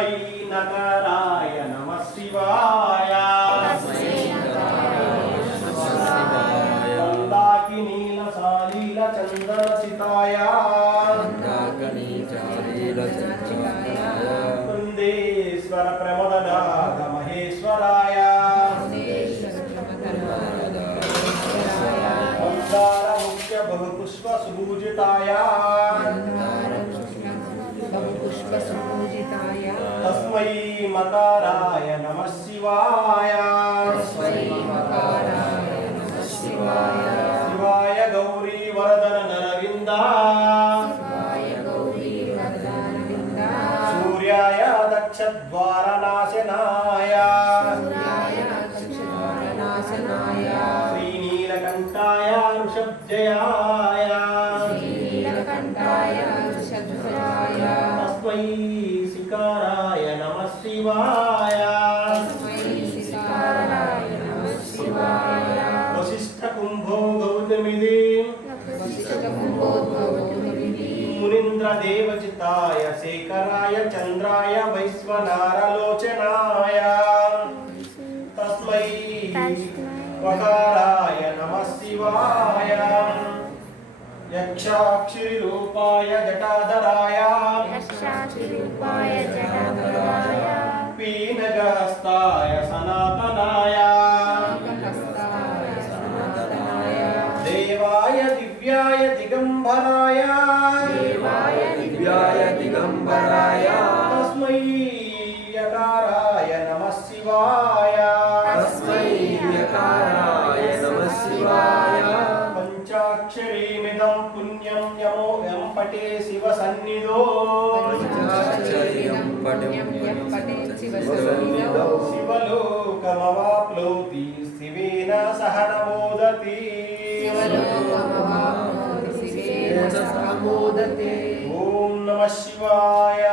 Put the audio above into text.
तस्मै नकाराय नमः शिवाय चंदनसिताय कुंदेश्वर प्रमोदनाथ महेश्वराय मंदार मुख्य बहुपुष्प सुपूजिताय तस्मै मकाराय नमः शिवाय शिवाय गौरी वरदन नरविंदा सूर्याय दक्षद्वारनाशनाय श्रीनीलकंठाय ऋषभजयाय तस्मै शिकाराय नमः शिवाय वशिष्ठ कुंभो गौतमिदी मुनीन्द्र देवचिताय शेखराय चंद्राय वैश्वनारलोचनाय तस्मै वकाराय नमः शिवाय यक्षाक्षी रूपाय जटाधराय पीनगहस्ताय सनातनाय देवाय दिव्याय दिगंबराय तस्मै यकाराय नमः शिवाय पंचाक्षरीमिदं पुण्यं यमो यं पटे शिव सन्निधो शिवलोकमवाप्नोति शिवेन सह नमोदति ओम नमः शिवाय।